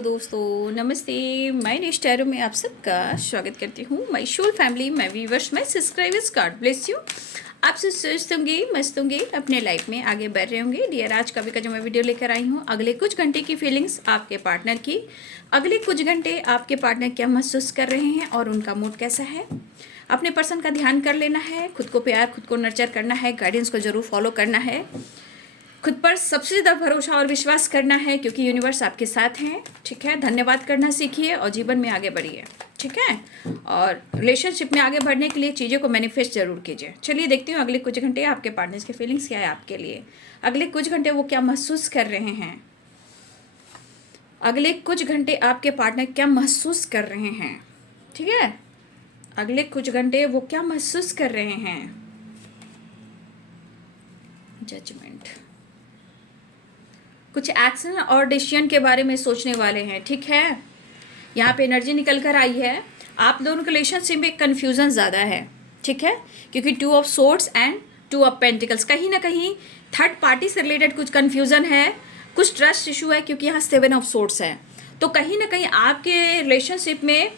Hello दोस्तों, नमस्ते। मैं निष्ठा में आप सबका स्वागत करती हूँ। My soul family, my viewers, my subscribers, God bless you. आप सब स्वस्थ होंगे, मस्त होंगे, अपने लाइफ में आगे बढ़ रहे होंगे। डियर, आज का भी का जो मैं वीडियो लेकर आई हूँ, अगले कुछ घंटे की फीलिंग्स आपके पार्टनर की। अगले कुछ घंटे आपके पार्टनर क्या महसूस कर रहे हैं और उनका मूड कैसा है। अपने पर्सन का ध्यान कर लेना है, खुद को प्यार, खुद को नर्चर करना है, गाइडेंस को जरूर फॉलो करना है, खुद पर सबसे ज़्यादा भरोसा और विश्वास करना है क्योंकि यूनिवर्स आपके साथ हैं। ठीक है, धन्यवाद करना सीखिए और जीवन में आगे बढ़िए। ठीक है, और रिलेशनशिप में आगे बढ़ने के लिए चीज़ों को मैनिफेस्ट जरूर कीजिए। चलिए देखती हूँ अगले कुछ घंटे आपके पार्टनर्स की फीलिंग्स क्या है आपके लिए। अगले कुछ घंटे वो क्या महसूस कर रहे हैं। अगले कुछ घंटे आपके पार्टनर क्या महसूस कर रहे हैं। ठीक है, अगले कुछ घंटे वो क्या महसूस कर रहे हैं। जजमेंट, कुछ एक्शन और डिसीजन के बारे में सोचने वाले हैं। ठीक है, यहाँ पे एनर्जी निकल कर आई है। आप दोनों के रिलेशनशिप में कन्फ्यूजन ज़्यादा है। ठीक है, क्योंकि 2 of swords and 2 of pentacles, कहीं ना कहीं थर्ड पार्टी से रिलेटेड कुछ कन्फ्यूजन है, कुछ ट्रस्ट इशू है, क्योंकि यहाँ 7 ऑफ सोर्ड्स है। तो कहीं ना कहीं आपके रिलेशनशिप में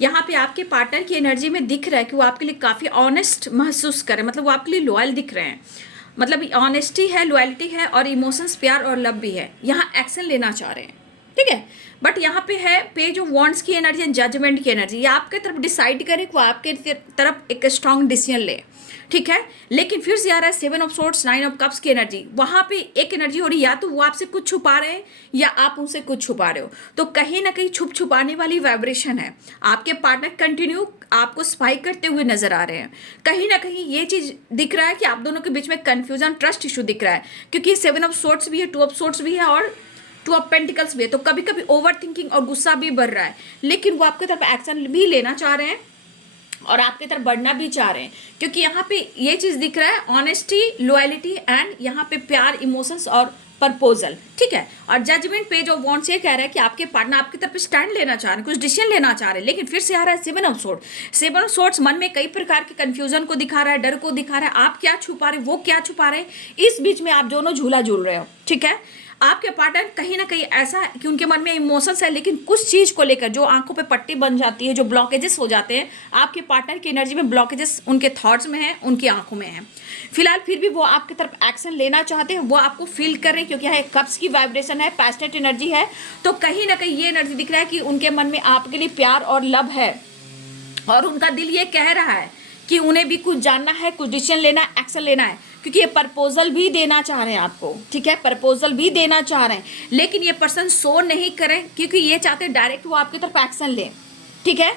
यहाँ पे आपके पार्टनर की एनर्जी में दिख रहा है कि वो आपके लिए काफ़ी ऑनेस्ट महसूस करें, मतलब वो आपके लिए लॉयल दिख रहे हैं। मतलब ऑनेस्टी है, लॉयल्टी है और इमोशंस, प्यार और लव भी है। यहाँ एक्शन लेना चाह रहे हैं। ठीक है, बट यहाँ पे है पेज ऑफ वॉन्ड्स की एनर्जी, जजमेंट की एनर्जी। ये आपके तरफ डिसाइड करे कि वो आपके तरफ एक स्ट्रॉन्ग डिसीजन ले। ठीक है, लेकिन फिर से आ रहा है 7 ऑफ सोर्ड्स, 9 ऑफ कप्स की एनर्जी। वहां पे एक एनर्जी हो रही है, या तो वो आपसे कुछ छुपा रहे हैं या आप उनसे कुछ छुपा रहे हो। तो कहीं ना कहीं छुपाने वाली वाइब्रेशन है। आपके पार्टनर कंटिन्यू आपको स्पाई करते हुए नजर आ रहे हैं। कहीं ना कहीं ये चीज दिख रहा है कि आप दोनों के बीच में कंफ्यूजन, ट्रस्ट इशू दिख रहा है, क्योंकि 7 ऑफ सोर्ड्स भी है, 2 ऑफ सोर्ड्स भी है और 2 ऑफ पेंटिकल्स भी है। तो कभी कभी ओवर थिंकिंग और गुस्सा भी बढ़ रहा है, लेकिन वो आपकी तरफ एक्शन भी लेना चाह रहे हैं और आपकी तरफ बढ़ना भी चाह रहे हैं, क्योंकि यहाँ पे ये चीज दिख रहा है, ऑनेस्टी, लॉयलिटी एंड यहाँ पे प्यार, इमोशंस और प्रपोजल। ठीक है, और जजमेंट पेज ऑफ वॉन्ड्स ये कह रहा है कि आपके पार्टनर आपकी तरफ स्टैंड लेना चाह रहे हैं, कुछ डिसीजन लेना चाह रहे हैं। लेकिन फिर से आ रहा है 7 ऑफ सोर्ड्स। 7 ऑफ सोर्ड्स मन में कई प्रकार के कंफ्यूजन को दिखा रहा है, डर को दिखा रहा है। आप क्या छुपा रहे, वो क्या छुपा रहे, इस बीच में आप दोनों झूला झूल रहे हो। ठीक है, आपके पार्टनर कहीं ना कहीं ऐसा है कि उनके मन में इमोशंस है, लेकिन कुछ चीज को लेकर जो आंखों पे पट्टी बन जाती है, जो ब्लॉकेजेस हो जाते हैं, आपके पार्टनर की एनर्जी में ब्लॉकेजेस उनके थॉट्स में है, उनकी आंखों में है। फिलहाल फिर भी वो आपकी तरफ एक्शन लेना चाहते हैं, वो आपको फील कर रहे हैं, क्योंकि यहाँ कप्स की वाइब्रेशन है, पैशनेट एनर्जी है। तो कहीं ना कहीं ये एनर्जी दिख रहा है कि उनके मन में आपके लिए प्यार और लव है, और उनका दिल ये कह रहा है कि उन्हें भी कुछ जानना है, कुछ डिसीजन लेना है, एक्शन लेना है, क्योंकि ये प्रपोजल भी देना चाह रहे हैं आपको। ठीक है, प्रपोजल भी देना चाह रहे हैं, लेकिन ये पर्सन शो नहीं करें, क्योंकि ये चाहते हैं डायरेक्ट वो आपकी तरफ एक्शन ले। ठीक है,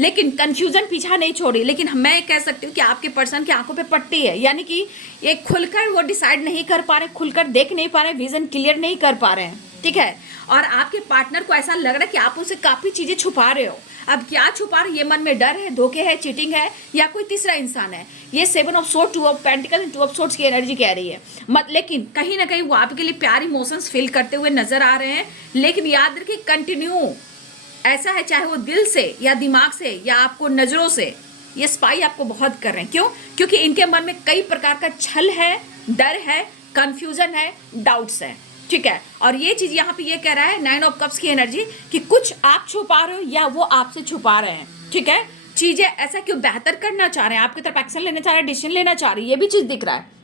लेकिन कंफ्यूजन पीछा नहीं छोड़ी। लेकिन मैं कह सकती हूँ कि आपके पर्सन की आंखों पे पट्टी है, यानी कि ये खुलकर वो डिसाइड नहीं कर पा रहे, खुलकर देख नहीं पा रहे, विजन क्लियर नहीं कर पा रहे हैं। ठीक है, और आपके पार्टनर को ऐसा लग रहा है कि आप उनसे काफी चीजें छुपा रहे हो। अब क्या छुपा रहे, ये मन में डर है, धोखे है, चीटिंग है, या कोई तीसरा इंसान है। ये 7 of sword, 2 of pentacle, 2 of swords की एनर्जी कह रही है। लेकिन कहीं ना कहीं वो आपके लिए प्यार, इमोशंस फील करते हुए नजर आ रहे हैं। लेकिन याद रखिए, कंटिन्यू ऐसा है, चाहे वो दिल से या दिमाग से या आपको नजरों से, ये स्पाई आपको बहुत कर रहे हैं। क्यों? क्योंकि इनके मन में कई प्रकार का छल है, डर है, कंफ्यूजन है, डाउट्स है। ठीक है, और ये चीज यहाँ पे ये कह रहा है 9 ऑफ कप्स की एनर्जी, कि कुछ आप छुपा रहे हो या वो आपसे छुपा रहे हैं। ठीक है, चीजें ऐसा क्यों बेहतर करना चाह रहे हैं, आपकी तरफ एक्शन लेना चाह रहे हैं, डिसीजन लेना चाह रहे हैं, ये भी चीज दिख रहा है।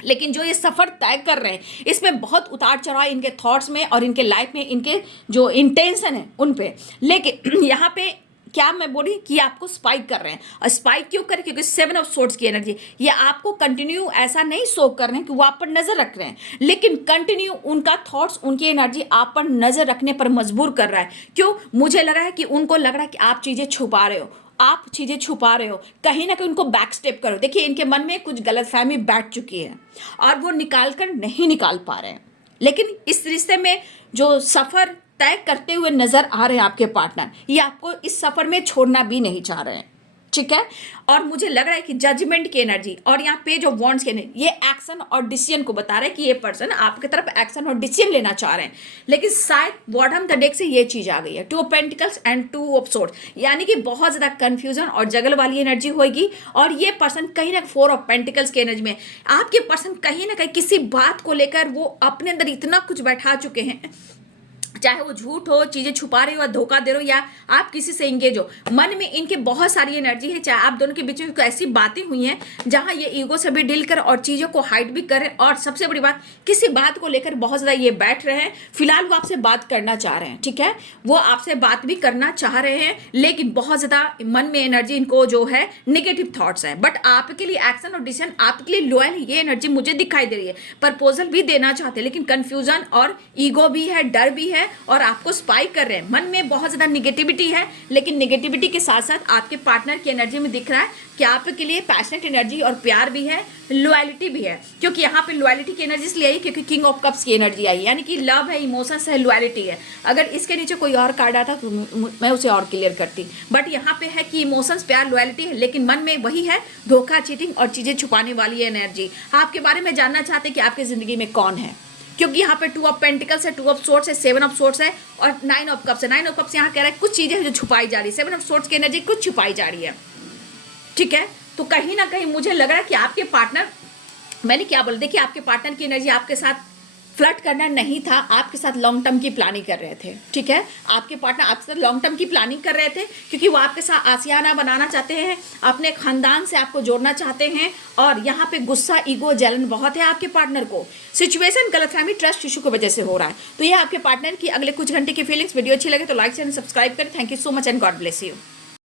लेकिन जो ये सफर तय कर रहे हैं, इसमें बहुत उतार चढ़ाव इनके थॉट्स में और इनके लाइफ में, इनके जो इंटेंशन है उन पे। लेकिन यहाँ पे क्या मैं बोली कि आपको स्पाइक कर रहे हैं, और स्पाइक क्यों करें, क्योंकि 7 ऑफ सोर्ड्स की एनर्जी, ये आपको कंटिन्यू ऐसा नहीं शो कर रहे हैं कि वो आप पर नजर रख रहे हैं, लेकिन कंटिन्यू उनका थॉट्स, उनकी एनर्जी आप पर नजर रखने पर मजबूर कर रहा है। क्यों? मुझे लग रहा है कि उनको लग रहा है कि आप चीजें छुपा रहे हो, आप चीजें छुपा रहे हो, कहीं ना कहीं उनको बैक स्टेप करो। देखिए, इनके मन में कुछ गलतफहमी बैठ चुकी है और वो निकाल कर नहीं निकाल पा रहे हैं। लेकिन इस रिश्ते में जो सफर तय करते हुए नजर आ रहे हैं आपके पार्टनर, ये आपको इस सफर में छोड़ना भी नहीं चाह रहे हैं। ठीक है, और मुझे लग रहा है कि जजमेंट की एनर्जी और यहाँ पेज ऑफ वॉन्ड्स की एनर्जी, ये एक्शन और डिसीजन को बता रहा है कि ये पर्सन आपकी तरफ एक्शन और डिसीजन लेना चाह रहे हैं। लेकिन शायद बॉटम द डेक से ये चीज आ गई है, 2 of pentacles and 2 of swords, यानी कि बहुत ज्यादा कंफ्यूजन और जगल वाली एनर्जी होगी। और ये पर्सन कहीं ना 4 ऑफ पेंटिकल्स की एनर्जी में, आपके पर्सन कहीं ना कहीं किसी बात को लेकर वो अपने अंदर इतना कुछ बैठा चुके हैं चाहे वो झूठ हो, चीजें छुपा रहे हो, या धोखा दे रहे हो, या आप किसी से इंगेज हो, मन में इनके बहुत सारी एनर्जी है। चाहे आप दोनों के बीच में कोई ऐसी बातें हुई हैं जहां ये ईगो से भी डील कर और चीजों को हाइड भी करें, और सबसे बड़ी बात, किसी बात को लेकर बहुत ज्यादा ये बैठ रहे हैं। फिलहाल वो आपसे बात करना चाह रहे हैं, ठीक है, वो आपसे बात भी करना चाह रहे हैं, लेकिन बहुत ज्यादा मन में एनर्जी इनको जो है नेगेटिव थॉट्स है। बट आपके लिए एक्शन और डिसीजन, आपके लिए लॉयल, ये एनर्जी मुझे दिखाई दे रही है। प्रपोजल भी देना चाहते हैं, लेकिन कंफ्यूजन और ईगो भी है, डर भी है, और आपको स्पाई कर रहे हैं। मन में बहुत ज्यादा निगेटिविटी है, लेकिन निगेटिविटी के साथ साथ आपके पार्टनर की एनर्जी में दिख रहा है कि आपके लिए पैशनेट एनर्जी और प्यार भी है, लॉयलिटी भी है। क्योंकि यहाँ पे लॉयलिटी की एनर्जी इसलिए आई क्योंकि किंग ऑफ कप्स की एनर्जी आई, यानी कि लव है, इमोशंस है, लॉयलिटी है। अगर इसके नीचे कोई और कार्ड आता तो मैं उसे और क्लियर करती, बट यहाँ पे है कि इमोशंस, प्यार, लॉयलिटी है, लेकिन मन में वही है, धोखा, चीटिंग और चीजें छुपाने वाली एनर्जी। आपके बारे में जानना चाहते हैं कि आपकी जिंदगी में कौन है, क्योंकि यहाँ पे 2 ऑफ पेंटिकल्स है, 2 ऑफ सोर्ट्स है, 7 ऑफ सोर्ट्स है, और 9 ऑफ कप्स है। 9 ऑफ कप्स यहाँ कह रहा है कुछ चीजें हैं जो छुपाई जा रही है, 7 ऑफ सोर्ट्स की एनर्जी कुछ छुपाई जा रही है, ठीक है। तो कहीं ना कहीं मुझे लग रहा है कि आपके पार्टनर, मैंने क्या बोला, देखिए आपके पार्टनर की एनर्जी आपके साथ फ्लर्ट करना नहीं था, आपके साथ लॉन्ग टर्म की प्लानिंग कर रहे थे, ठीक है। आपके पार्टनर आपके साथ लॉन्ग टर्म की प्लानिंग कर रहे थे, क्योंकि वो आपके साथ आशियाना बनाना चाहते हैं, अपने खानदान से आपको जोड़ना चाहते हैं, और यहाँ पे गुस्सा, ईगो, जलन बहुत है आपके पार्टनर को। सिचुएशन गलतफहमी, ट्रस्ट इशू की वजह से हो रहा है। तो ये आपके पार्टनर की अगले कुछ घंटे की फीलिंग्स। वीडियो अच्छी लगे तो लाइक, चैनल सब्सक्राइब करें। Thank you so much and God bless you.